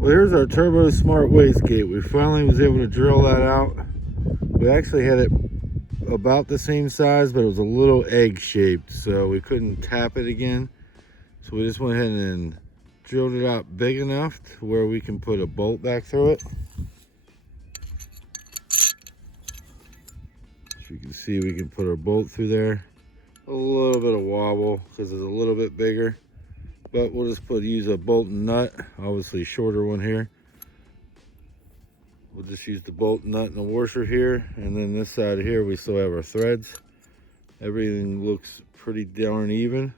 Well, here's our Turbo Smart Wastegate. We finally was able to drill that out. We actually had it about the same size, but it was a little egg shaped, so we couldn't tap it again. So we just went ahead and drilled it out big enough to where we can put a bolt back through it. As you can see, we can put our bolt through there. A little bit of wobble because it's a little bit bigger, but we'll just use a bolt and nut, obviously shorter one here. We'll just use the bolt, nut, and the washer here, and then this side here we still have our threads. Everything looks pretty darn even.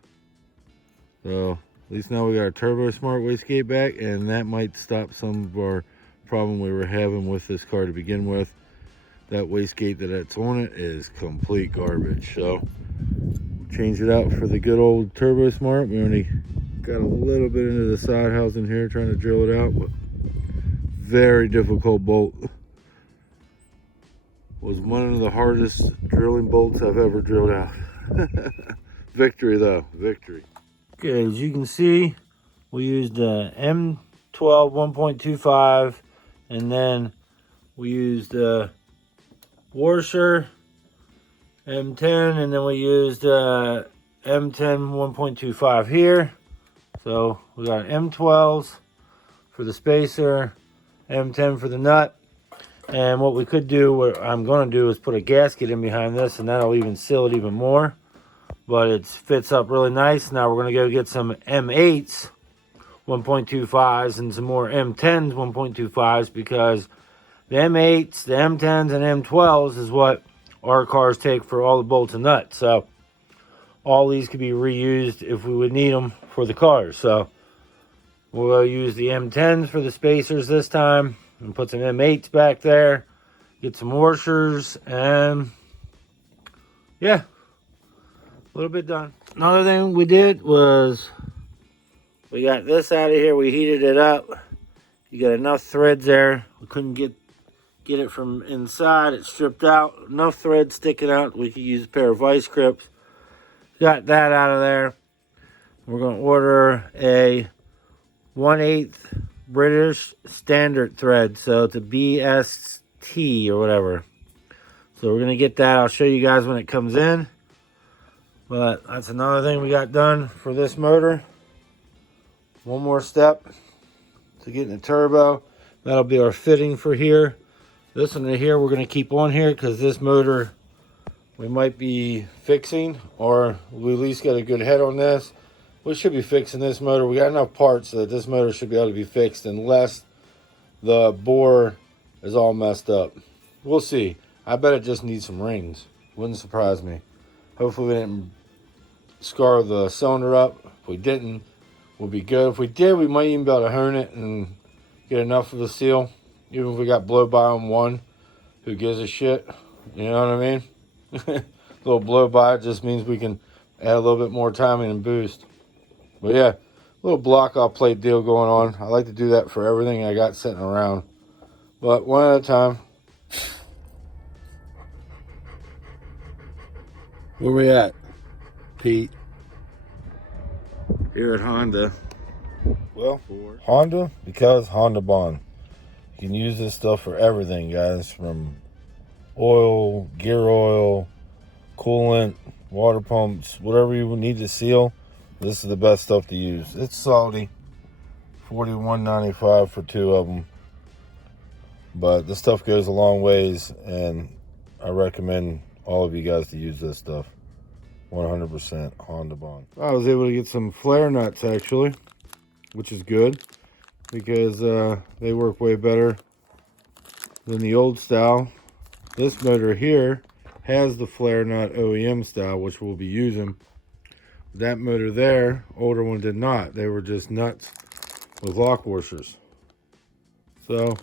So at least now we got our Turbo Smart Wastegate back, and that might stop some of our problem we were having with this car to begin with. That wastegate that's on it is complete garbage. So change it out for the good old Turbo Smart. We only got a little bit into the side housing here trying to drill it out, but very difficult bolt. Was one of the hardest drilling bolts I've ever drilled out. Victory though, victory. Okay, as you can see, we used M12 1.25, and then we used washer M10, and then we used M10 1.25 here. So we got M12s for the spacer, M10 for the nut. And what we could do, what I'm going to do, is put a gasket in behind this, and that'll even seal it even more. But it fits up really nice. Now we're going to go get some M8s 1.25s and some more M10s 1.25s, because the M8s, the M10s, and M12s is what our cars take for all the bolts and nuts. So all these could be reused if we would need them for the cars. So we'll use the M10s for the spacers this time, and put some M8s back there, get some washers, and yeah, a little bit done. Another thing we did was we got this out of here. We heated it up. You got enough threads there. We couldn't get it from inside. It stripped out. Enough thread sticking out. We could use a pair of vice grips. Got that out of there. We're going to order a 1/8 British standard thread. So it's a BST or whatever. So we're going to get that. I'll show you guys when it comes in. But that's another thing we got done for this motor. One more step to getting the turbo. That'll be our fitting for here. This one right here we're going to keep on here because this motor we might be fixing, or we at least get a good head on this. We should be fixing this motor. We got enough parts so that this motor should be able to be fixed unless the bore is all messed up. We'll see. I bet it just needs some rings. Wouldn't surprise me. Hopefully we didn't scar the cylinder up. If we didn't, we'll be good. If we did, we might even be able to hone it and get enough of the seal. Even if we got blow by on one, who gives a shit? You know what I mean? A little blow by just means we can add a little bit more timing and boost. But yeah, little block off plate deal going on. I like to do that for everything I got sitting around. But one at a time. Where we at, Pete? Here at Honda. Well, Honda, because Honda Bond. You can use this stuff for everything, guys. From oil, gear oil, coolant, water pumps, whatever you need to seal. This is the best stuff to use. It's salty. $41.95 for two of them. But this stuff goes a long ways, and I recommend all of you guys to use this stuff. 100% Honda Bond. I was able to get some flare nuts actually, which is good because they work way better than the old style. This motor here has the flare nut OEM style, which we'll be using. That motor there, older one, did not. They were just nuts with lock washers. So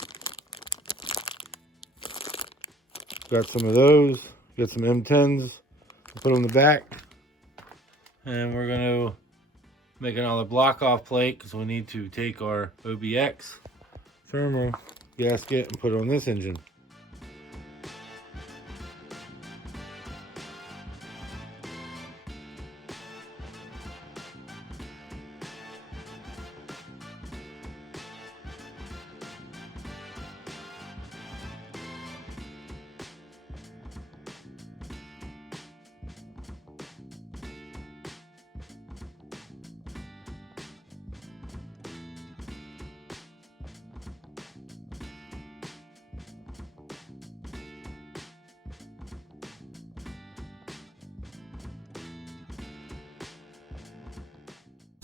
got some of those. Got some M10s. Put on the back, and we're going to make another block off plate because we need to take our OBX thermal gasket and put it on this engine.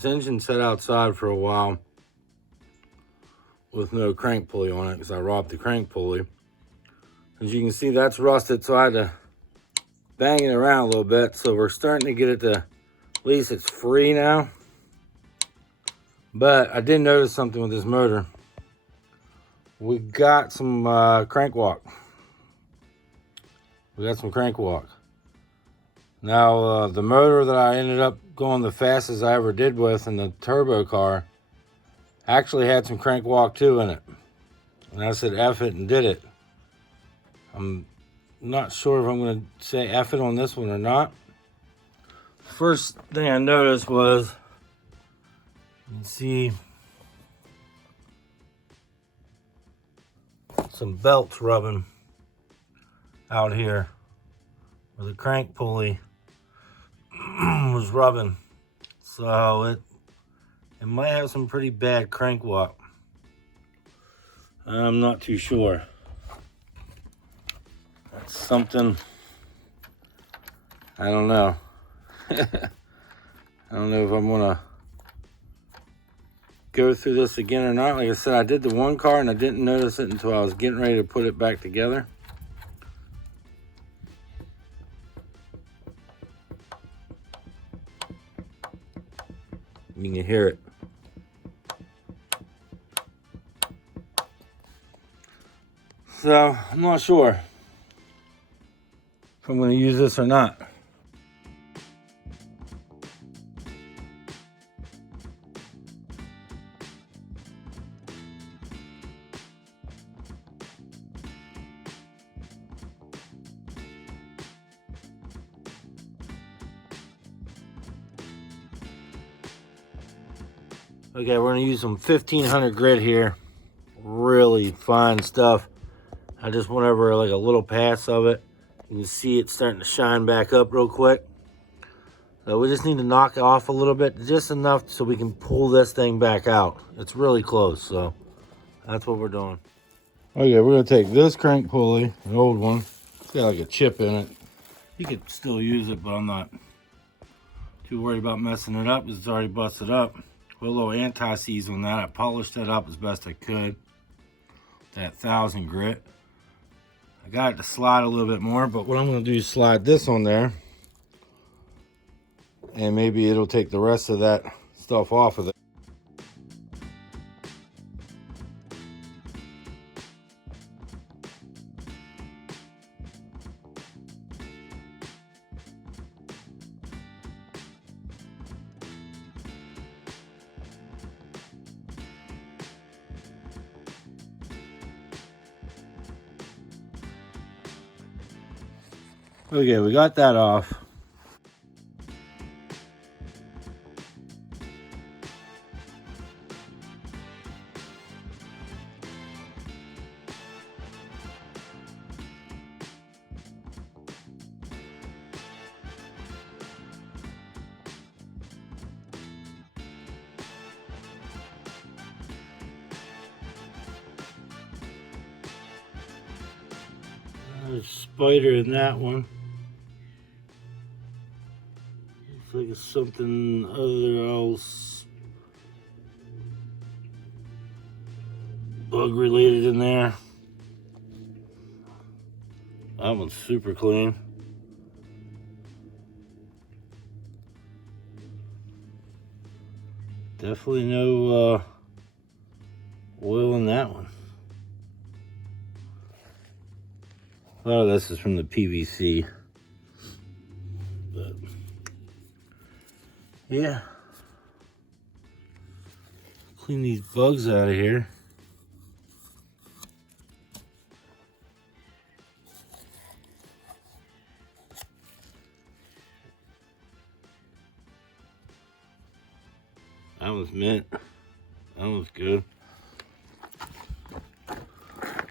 engine sat outside for a while with no crank pulley on it because I robbed the crank pulley. As you can see, that's rusted, so I had to bang it around a little bit. So we're starting to get it to, at least it's free now. But I did notice something with this motor. We got some crank walk. Now, the motor that I ended up going the fastest I ever did with in the turbo car actually had some crank walk too in it. And I said F it and did it. I'm not sure if I'm going to say F it on this one or not. First thing I noticed was, you can see some belts rubbing out here where the crank pulley was rubbing. So it might have some pretty bad crank walk. I'm not too sure. That's something, I don't know. I don't know if I'm gonna go through this again or not. Like I said, I did the one car and I didn't notice it until I was getting ready to put it back together. You can hear it. So I'm not sure if I'm going to use this or not. Okay, we're going to use some 1500 grit here. Really fine stuff. I just went over like a little pass of it. You can see it starting to shine back up real quick. So we just need to knock it off a little bit, just enough so we can pull this thing back out. It's really close, so that's what we're doing. Okay, we're going to take this crank pulley, an old one. It's got like a chip in it. You could still use it, but I'm not too worried about messing it up because it's already busted up. Put a little anti-seize on that. I polished that up as best I could. That 1000 grit. I got it to slide a little bit more, but what I'm going to do is slide this on there. And maybe it'll take the rest of that stuff off of it. Okay, we got that off. There's a spider in that one. Looks like it's something other else bug related in there. That one's super clean. Definitely no oil in that one. A lot of this is from the PVC. But yeah. Clean these bugs out of here. That was mint. That was good.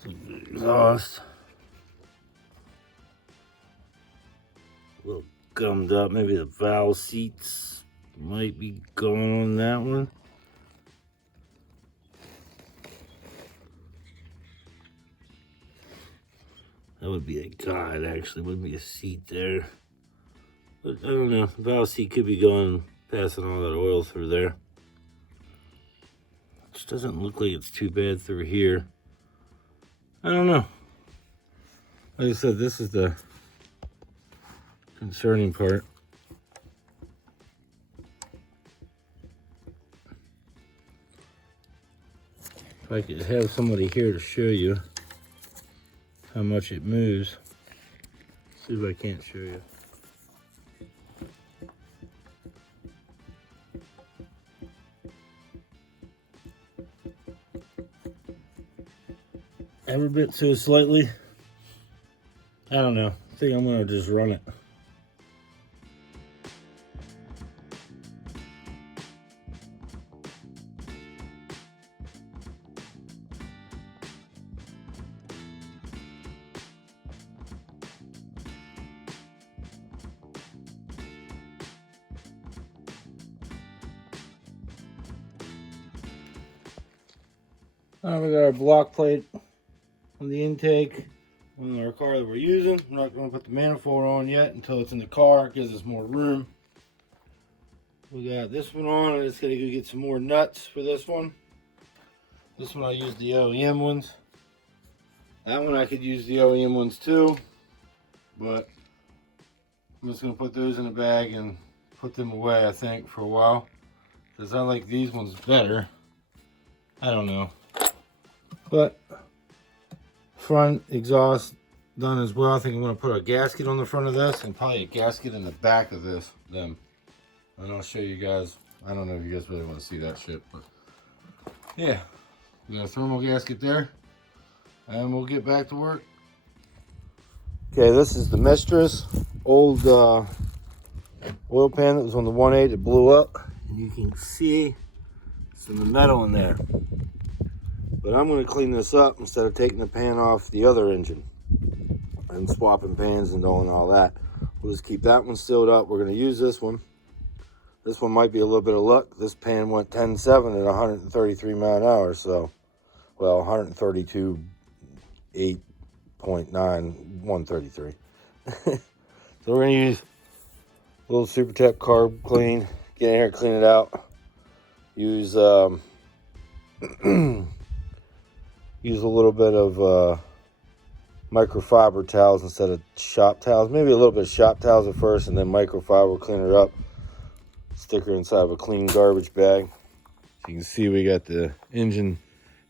Some exhaust. A little gummed up. Maybe the valve seats might be going on that one. That would be a guide, actually. Wouldn't be a seat there. But I don't know. The valve seat could be going, passing all that oil through there. which doesn't look like it's too bad through here. I don't know. Like I said, this is the concerning part. If I could have somebody here to show you how much it moves. See if I can't show you. Every bit so slightly. I don't know. I think I'm gonna just run it. We got our block plate on the intake on our car that we're using. I'm not going to put the manifold on yet until it's in the car. It gives us more room. We got this one on. I'm just going to go get some more nuts for this one. This one I use the OEM ones. That one I could use the OEM ones too. But I'm just going to put those in a bag and put them away, I think, for a while. Because I like these ones better. I don't know. But front exhaust done as well. I think I'm going to put a gasket on the front of this and probably a gasket in the back of them. And I'll show you guys. I don't know if you guys really want to see that shit, but yeah, we got a thermal gasket there, and we'll get back to work. Okay, this is the Mistress old oil pan that was on the 1.8 that blew up, and you can see some metal in there. But I'm going to clean this up instead of taking the pan off the other engine and swapping pans and doing all that. We'll just keep that one sealed up. We're going to use this one. This one might be a little bit of luck. This pan went 10.7 at 133 mile an hour. So, well, 132, 8.9, 133. So we're going to use a little Super Tech carb clean. Get in here, clean it out. Use use a little bit of microfiber towels instead of shop towels. Maybe a little bit of shop towels at first and then microfiber, clean her up. Stick her inside of a clean garbage bag. So you can see we got the engine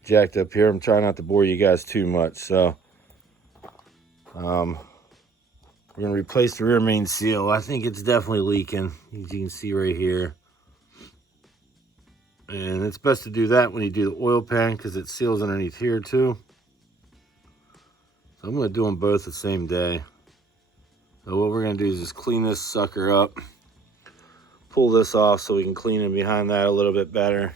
jacked up here. I'm trying not to bore you guys too much. So we're going to replace the rear main seal. I think it's definitely leaking, as you can see right here. And it's best to do that when you do the oil pan because it seals underneath here too. So I'm going to do them both the same day. So what we're going to do is just clean this sucker up. Pull this off so we can clean in behind that a little bit better.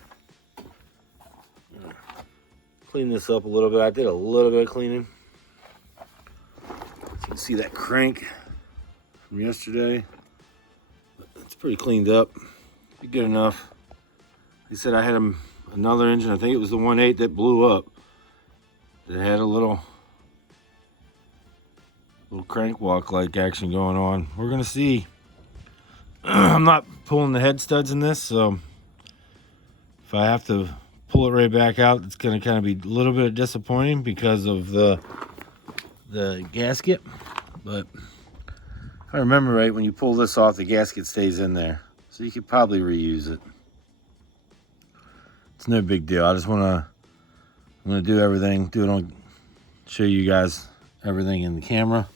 Clean this up a little bit. I did a little bit of cleaning. You can see that crank from yesterday. It's pretty cleaned up. Good enough. He said I had another engine, I think it was the 1.8 that blew up. It had a little crank walk like action going on. We're gonna see. I'm not pulling the head studs in this, so if I have to pull it right back out, it's gonna kind of be a little bit disappointing because of the gasket. But if I remember right, when you pull this off, the gasket stays in there, so you could probably reuse it. It's no big deal. I'm gonna do everything. Show you guys everything in the camera.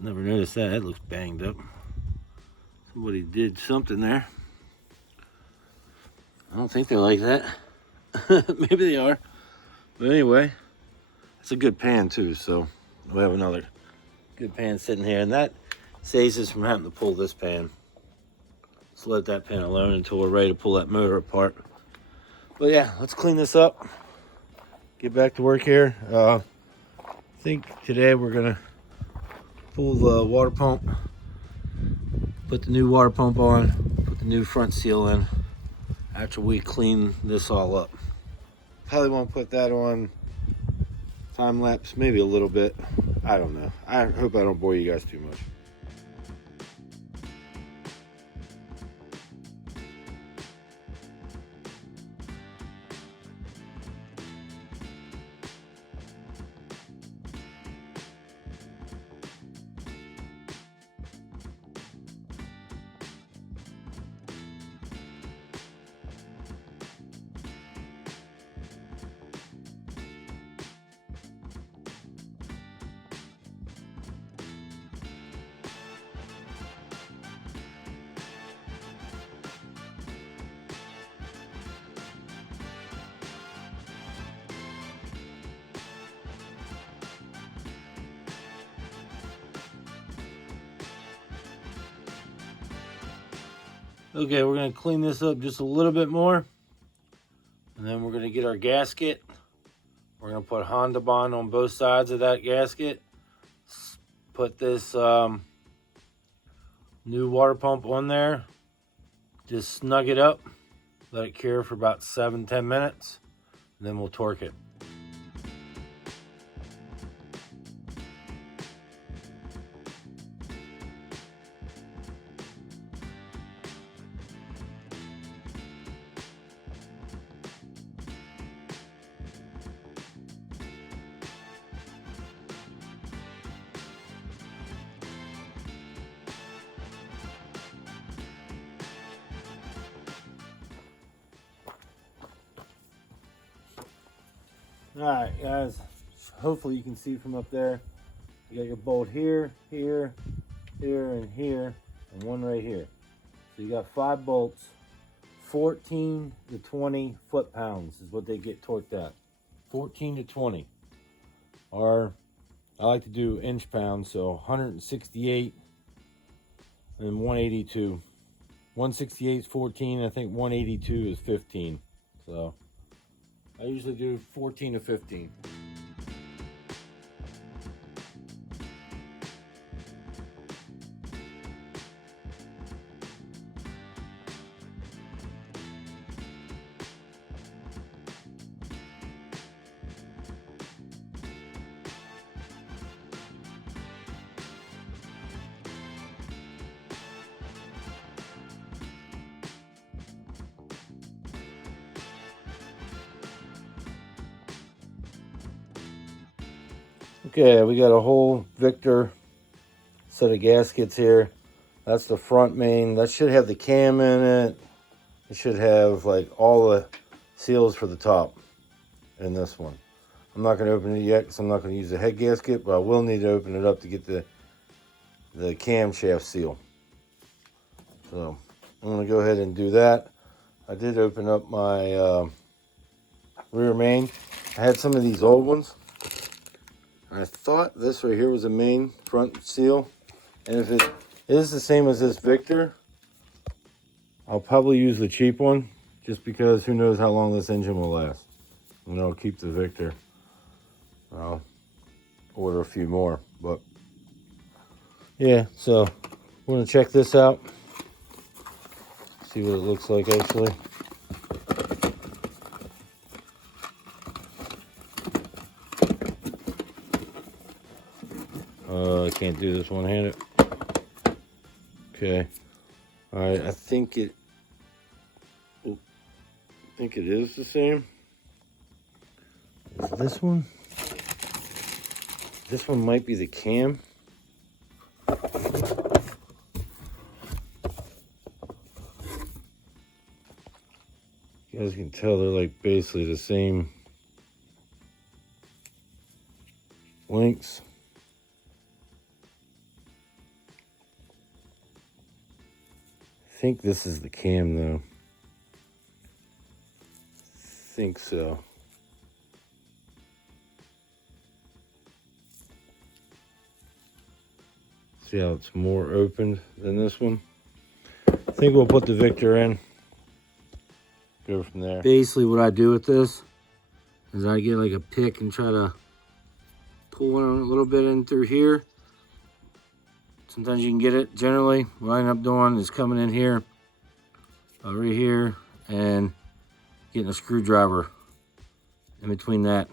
Never noticed that. It looks banged up. Somebody did something there. I don't think they're like that. Maybe they are. But anyway, it's a good pan too. So we have another good pan sitting here, and that saves us from having to pull this pan. Let's let that pan alone until we're ready to pull that motor apart. But yeah, let's clean this up. Get back to work here. I think today we're gonna pull the water pump, put the new water pump on, put the new front seal in after we clean this all up. Probably won't put that on time lapse, maybe a little bit. I don't know. I hope I don't bore you guys too much. Okay, we're going to clean this up just a little bit more. And then we're going to get our gasket. We're going to put Honda Bond on both sides of that gasket. Put this new water pump on there. Just snug it up. Let it cure for about 7-10 minutes. And then we'll torque it. Alright guys, hopefully you can see from up there. You got your bolt here, here, here, and here, and one right here. So you got 5 bolts, 14 to 20 foot-pounds is what they get torqued at. 14 to 20. Or I like to do inch pounds, so 168 and 182. 168 is 14, I think 182 is 15. So I usually do 14 to 15. Okay, we got a whole Victor set of gaskets here. That's the front main. That should have the cam in it. It should have like all the seals for the top in this one. I'm not going to open it yet because I'm not going to use the head gasket, but I will need to open it up to get the camshaft seal. So I'm going to go ahead and do that. I did open up my rear main. I had some of these old ones. I thought this right here was a main front seal, and if it is the same as this Victor, I'll probably use the cheap one, just because who knows how long this engine will last. And I'll keep the Victor. I'll order a few more, but yeah, so we're gonna check this out, see what it looks like actually. I can't do this one-handed. Okay. All right. I think it is the same. Is this one? This one might be the cam. You guys can tell they're like basically the same lengths. I think this is the cam though. I think so. See how it's more opened than this one? I think we'll put the Victor in. Go from there. Basically what I do with this is I get like a pick and try to pull one a little bit in through here. Sometimes you can get it. Generally, what I end up doing is coming in here, right here, and getting a screwdriver in between that.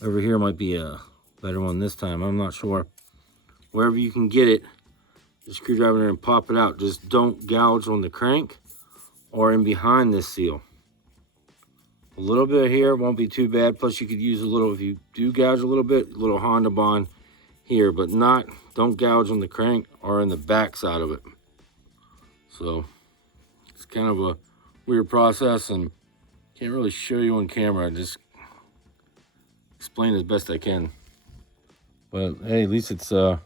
Over here might be a better one this time. I'm not sure. Wherever you can get it, the screwdriver there and pop it out. Just don't gouge on the crank or in behind this seal. A little bit here won't be too bad. Plus, you could use a little, if you do gouge a little bit, a little Honda Bond here, but don't gouge on the crank or in the back side of it. So it's kind of a weird process and can't really show you on camera. I just explain as best I can. But hey, at least it's a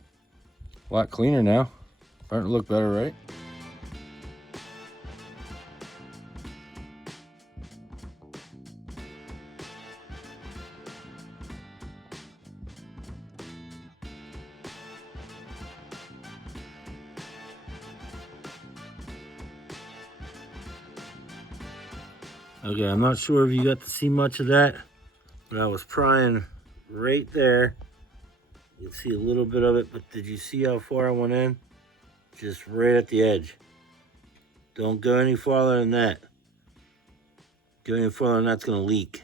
lot cleaner now. Starting to look better, right? Okay, I'm not sure if you got to see much of that, but I was prying right there. You can see a little bit of it, but did you see how far I went in? Just right at the edge. Don't go any farther than that. Go any farther than that's gonna leak.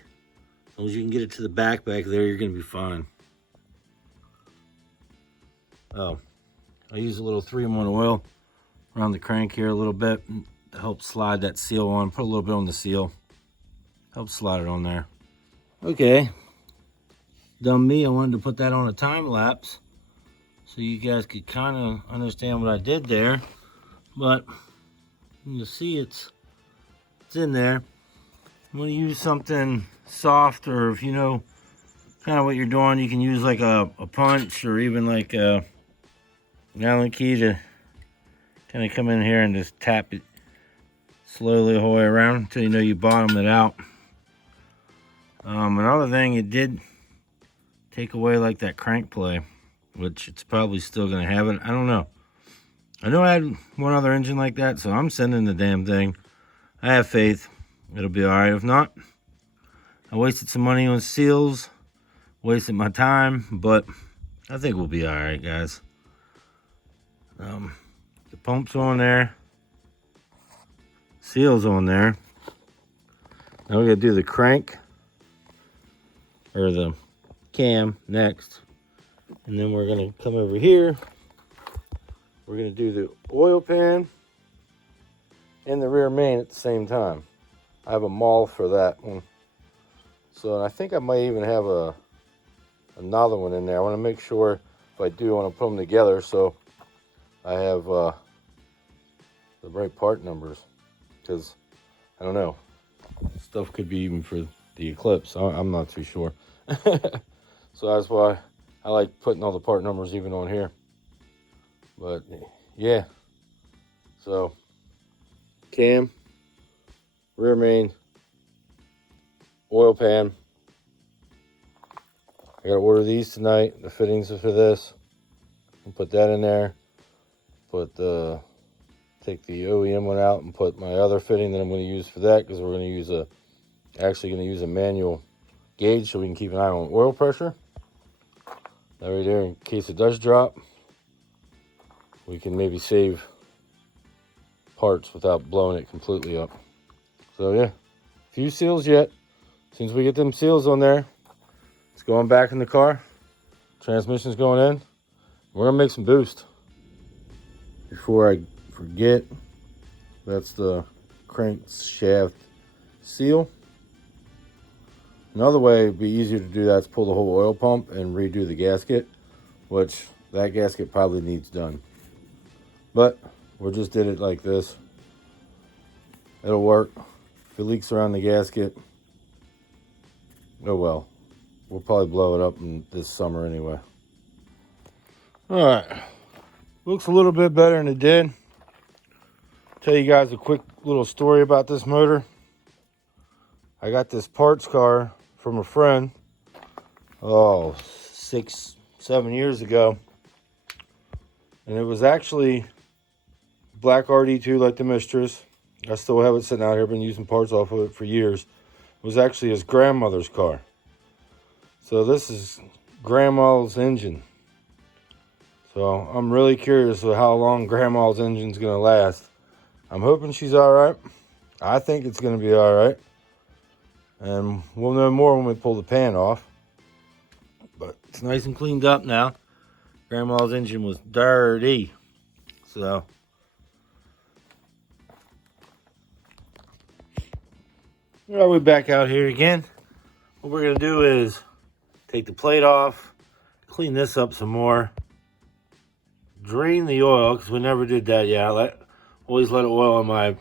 As long as you can get it to the back there, you're gonna be fine. Oh, I use a little 3-in-1 oil around the crank here a little bit to help slide that seal on. Put a little bit on the seal. Help slide it on there. Okay, dumb me, I wanted to put that on a time lapse so you guys could kind of understand what I did there. But you'll see it's in there. I'm gonna use something soft, or if you know kind of what you're doing, you can use like a punch or even like a Allen key to kind of come in here and just tap it slowly the whole way around until you know you bottom it out. Another thing, it did take away like that crank play, which it's probably still gonna have it. I don't know. I know I had one other engine like that, so I'm sending the damn thing. I have faith it'll be all right. If not, I wasted some money on seals, wasted my time, but I think we'll be all right, guys. The pump's on there, seals on there. Now we're gonna do the crank or the cam next, and then we're gonna come over here. We're gonna do the oil pan and the rear main at the same time. I have a maul for that one, so I think I might even have another one in there. I want to make sure if I do, I want to put them together so I have the right part numbers, because I don't know, stuff could be even for the Eclipse. I'm not too sure. So that's why I like putting all the part numbers even on here. But yeah, so cam, rear main, oil pan. I gotta order these tonight. The fittings are for this. I'll put that in there. Take the OEM one out and put my other fitting that I'm going to use for that, because we're going to use a manual gauge so we can keep an eye on oil pressure. That right there, in case it does drop, we can maybe save parts without blowing it completely up. So yeah, few seals yet. As soon as we get them seals on there, it's going back in the car. Transmission's going in. We're gonna make some boost. Before I forget, that's the crankshaft seal. Another way it'd be easier to do that is pull the whole oil pump and redo the gasket, which that gasket probably needs done. But we just did it like this. It'll work. If it leaks around the gasket, oh well. We'll probably blow it up in this summer anyway. All right. Looks a little bit better than it did. Tell you guys a quick little story about this motor. I got this parts car from a friend, 6-7 years ago. And it was actually black RD2 like the Mistress. I still have it sitting out here. Been using parts off of it for years. It was actually his grandmother's car. So this is grandma's engine. So I'm really curious of how long grandma's engine's gonna last. I'm hoping she's all right. I think it's gonna be all right. And we'll know more when we pull the pan off. But it's nice and cleaned up now. Grandma's engine was dirty. So we're back out here again. What we're gonna do is take the plate off, clean this up some more, drain the oil, because we never did that yet. I always let oil on my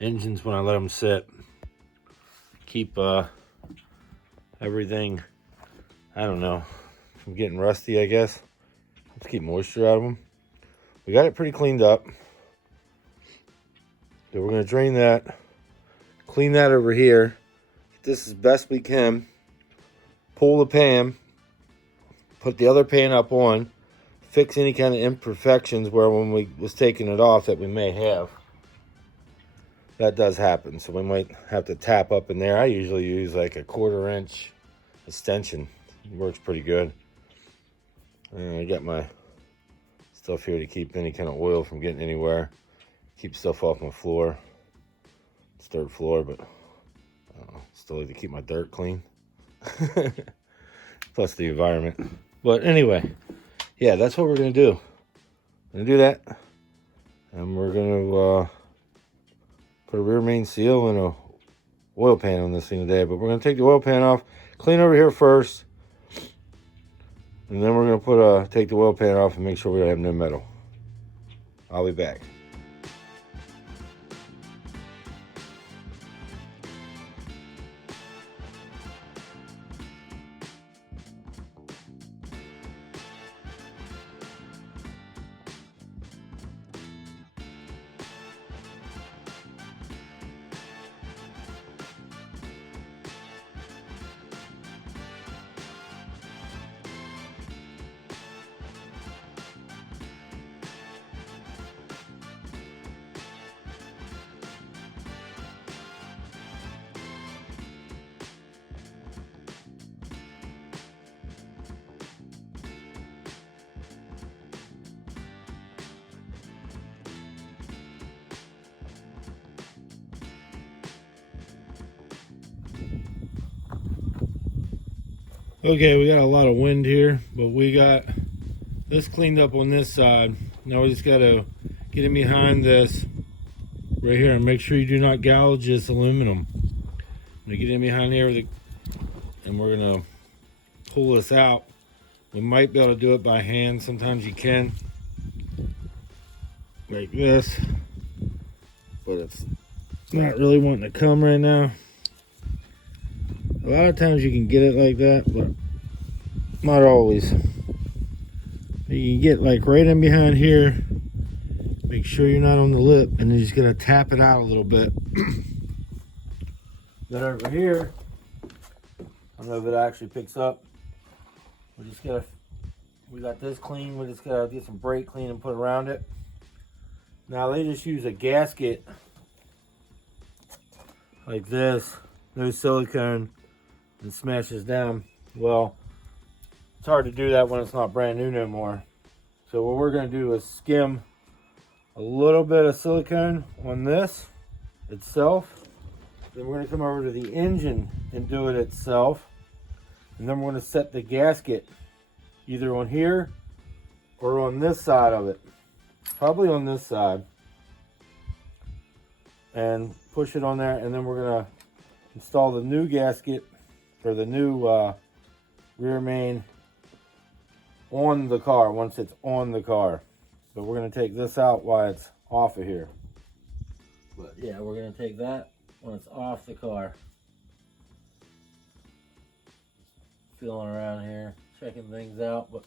engines when I let them sit. Keep everything, I don't know, from getting rusty, I guess. Let's keep moisture out of them. We got it pretty cleaned up. So we're going to drain that, clean that over here. Get this as best we can. Pull the pan, put the other pan up on, fix any kind of imperfections where when we was taking it off that we may have. that does happen. So we might have to tap up in there. I usually use like a 1/4 inch extension. It works pretty good. And I got my stuff here to keep any kind of oil from getting anywhere. Keep stuff off my floor. It's dirt floor, but still like to keep my dirt clean. Plus the environment. But anyway, yeah, that's what we're gonna do. We're gonna do that, and we're gonna put a rear main seal and a oil pan on this thing today. But we're gonna take the oil pan off, clean over here first, and then we're gonna take the oil pan off and make sure we don't have no metal. I'll be back. Okay, we got a lot of wind here, but we got this cleaned up on this side. Now we just got to get in behind this right here and make sure you do not gouge this aluminum. I'm gonna get in behind here and we're gonna pull this out. We might be able to do it by hand. Sometimes you can, like this, but it's not really wanting to come right now. A lot of times you can get it like that, but not always. You can get like right in behind here. Make sure you're not on the lip, and then you just gotta tap it out a little bit. Then over here, I don't know if it actually picks up. We got this clean. We just gotta get some brake clean and put around it. Now they just use a gasket like this, no silicone, and smashes down. Well, it's hard to do that when it's not brand new no more. So what we're gonna do is skim a little bit of silicone on this itself. Then we're gonna come over to the engine and do it itself. And then we're gonna set the gasket either on here or on this side of it. Probably on this side. And push it on there, and then we're gonna install the new gasket for the new rear main on the car once it's on the car. But we're gonna take this out while it's off of here. But yeah, we're gonna take that when it's off the car. Feeling around here, checking things out, but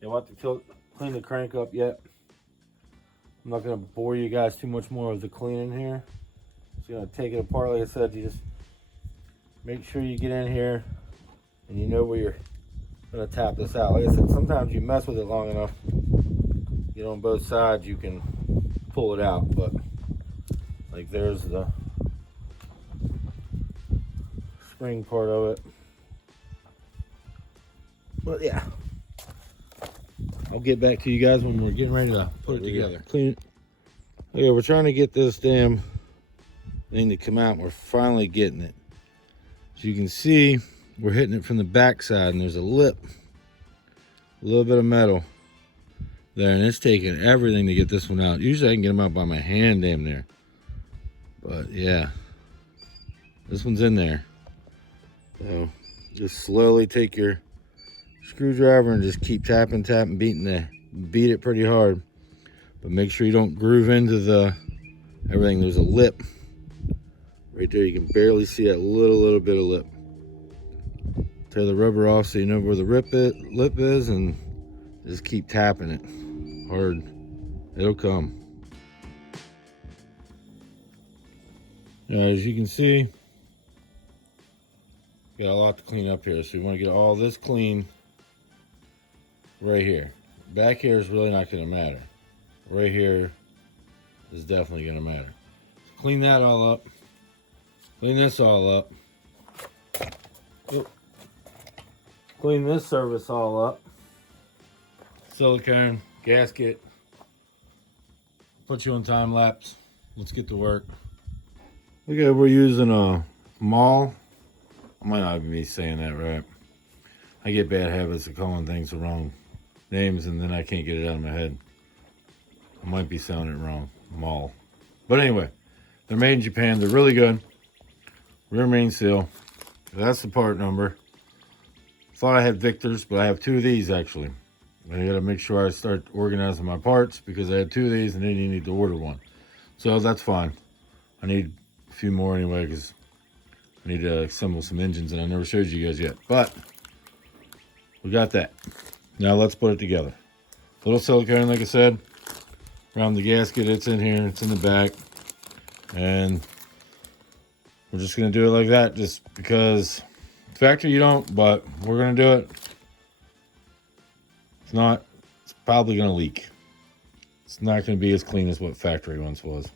you don't have to clean the crank up yet. I'm not gonna bore you guys too much more with the cleaning here. Just gonna take it apart. Like I said, you just make sure you get in here and you know where you're gonna tap this out. Like I said, sometimes you mess with it long enough, get on both sides, you can pull it out. But like there's the spring part of it. But yeah, I'll get back to you guys when we're getting ready to put it together. Clean it. Okay, we're trying to get this damn thing to come out. We're finally getting it. As you can see, we're hitting it from the back side, and there's a lip, a little bit of metal there, and it's taking everything to get this one out. Usually I can get them out by my hand damn near, but yeah, this one's in there. So just slowly take your screwdriver and just keep tapping, beat it pretty hard, but make sure you don't groove into everything. There's a lip right there. You can barely see that little bit of lip. Tear the rubber off so you know where the lip is, and just keep tapping it hard. It'll come. Now, as you can see, got a lot to clean up here, so you want to get all this clean right here. Back here is really not going to matter. Right here is definitely going to matter. Clean that all up. Clean this all up. Oop. Clean this service all up. Silicone, gasket. Put you on time lapse. Let's get to work. Okay, we're using a maul. I might not be saying that right. I get bad habits of calling things the wrong names and then I can't get it out of my head. I might be sounding it wrong. Maul. But anyway, they're made in Japan. They're really good. Rear main seal. That's the part number. Thought I had Victor's, but I have 2 of these actually. I gotta make sure I start organizing my parts because I had 2 of these and then you need to order one. So that's fine. I need a few more anyway because I need to assemble some engines and I never showed you guys yet. But we got that. Now let's put it together. Little silicone, like I said, around the gasket. It's in here. It's in the back. And we're just going to do it like that just because factory you don't, but we're going to do it. If not, it's probably going to leak. It's not going to be as clean as what factory once was.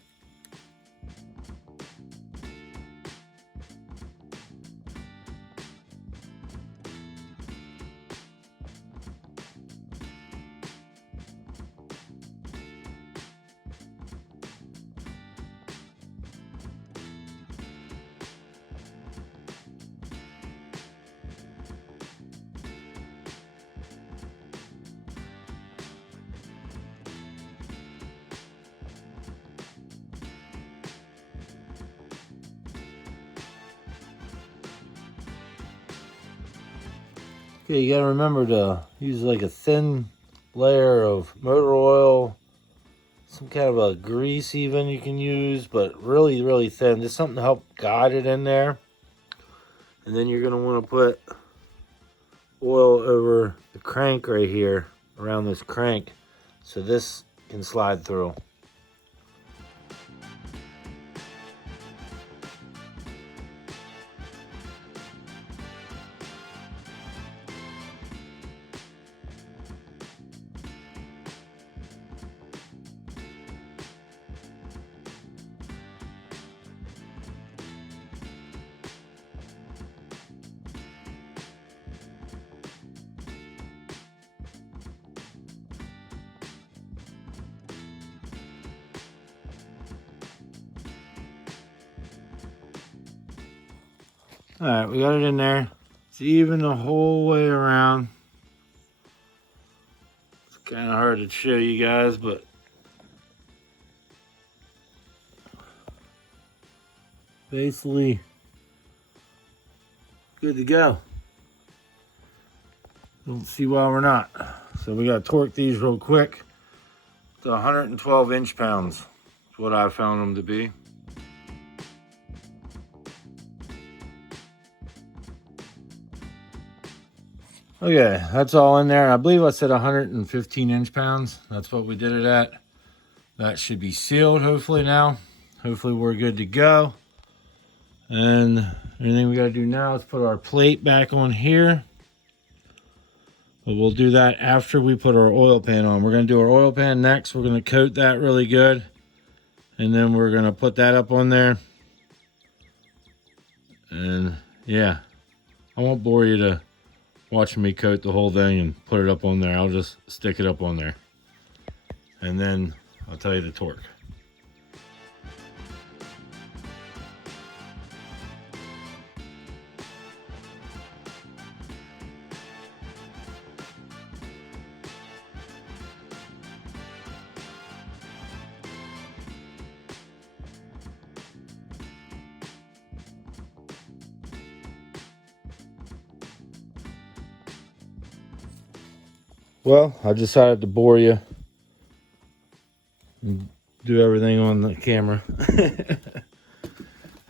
Okay, you gotta remember to use like a thin layer of motor oil, some kind of a grease even you can use, but really, really thin. Just something to help guide it in there. And then you're gonna wanna put oil over the crank right here, around this crank, so this can slide through. All right, we got it in there. It's even the whole way around. It's kind of hard to show you guys, but basically good to go. Don't see why we're not. So we got to torque these real quick to 112 inch-pounds. That's what I found them to be. Okay, that's all in there. I believe I said 115 inch-pounds. That's what we did it at. That should be sealed hopefully now. Hopefully we're good to go. And everything we got to do now is put our plate back on here. But we'll do that after we put our oil pan on. We're going to do our oil pan next. We're going to coat that really good. And then we're going to put that up on there. And yeah, I won't bore you to watching me coat the whole thing and put it up on there. I'll just stick it up on there. And then I'll tell you the torque. Well, I decided to bore you and do everything on the camera.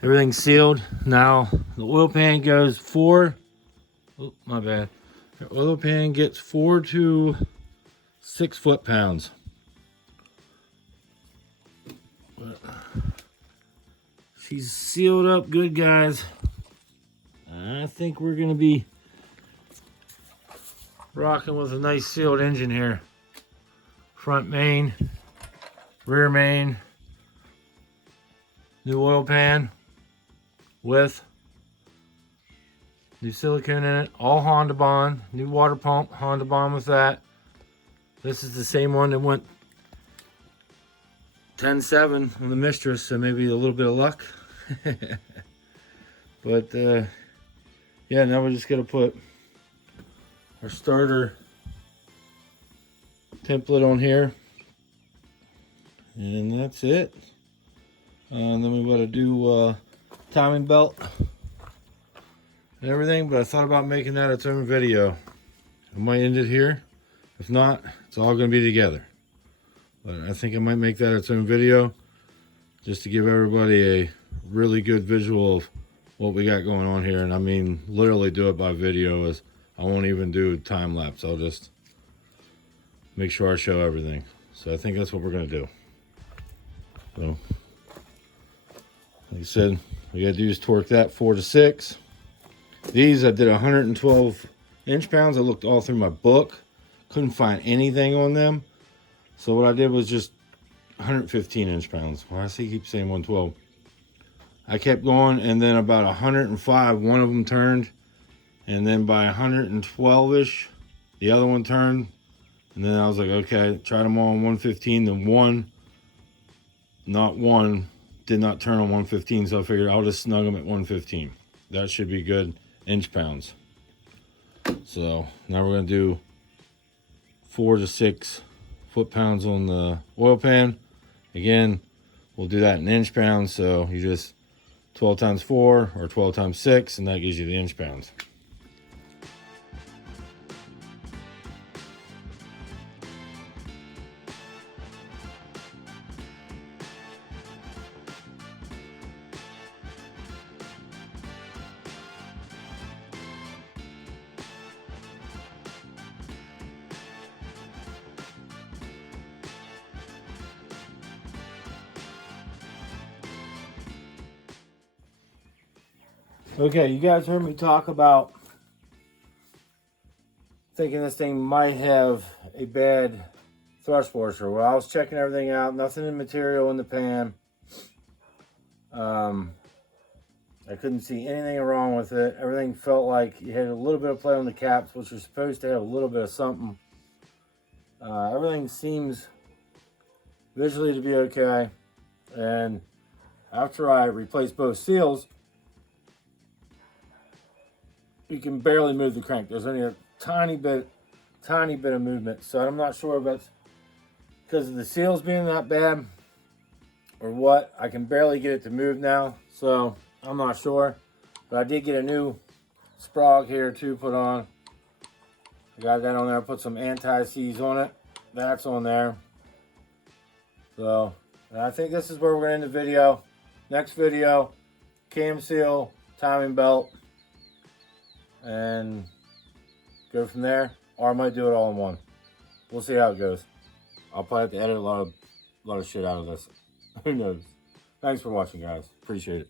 Everything's sealed. Now the oil pan goes 4. Oh, my bad. The oil pan gets 4 to 6 foot-pounds. She's sealed up good, guys. I think we're gonna be rocking with a nice sealed engine here. Front main, rear main, New oil pan with new silicone in it. All Honda bond. New water pump, Honda bond with that. This is the same one that went 10.7 on the Mistress, so maybe a little bit of luck. But yeah, now we're just gonna put our starter template on here, and that's it. And then we gotta do timing belt and everything, but I thought about making that its own video. I might end it here. If not, it's all gonna be together. But I think I might make that its own video just to give everybody a really good visual of what we got going on here. And I mean, literally do it by video, as I won't even do time lapse. I'll just make sure I show everything. So I think that's what we're gonna do. So, like I said, we gotta do is torque that 4 to 6. These I did 112 inch-pounds. I looked all through my book, couldn't find anything on them. So what I did was just 115 inch-pounds. Well, I keep saying 112. I kept going, and then about 105, one of them turned, and then by 112-ish, the other one turned, and then I was like, okay, tried them all on 115, then one did not turn on 115, so I figured I'll just snug them at 115. That should be good inch-pounds. So now we're going to do 4 to 6 foot-pounds on the oil pan. Again, we'll do that in inch-pounds, so you just 12 times 4 or 12 times 6, and that gives you the inch-pounds. Okay, you guys heard me talk about thinking this thing might have a bad thrust washer. Well, I was checking everything out, nothing in material in the pan. I couldn't see anything wrong with it. Everything felt like you had a little bit of play on the caps, which are supposed to have a little bit of something. Everything seems visually to be okay. And after I replaced both seals, you can barely move the crank. There's only a tiny bit of movement. So I'm not sure if that's because of the seals being that bad or what. I can barely get it to move now, so I'm not sure. But I did get a new sprog here to put on. I got that on there. I put some anti-seize on it. That's on there. So I think this is where we're going to end the video. Next video, cam seal, timing belt, and go from there. Or I might do it all in one. We'll see how it goes. I'll probably have to edit a lot of shit out of this. Who knows? Thanks for watching, guys. Appreciate it.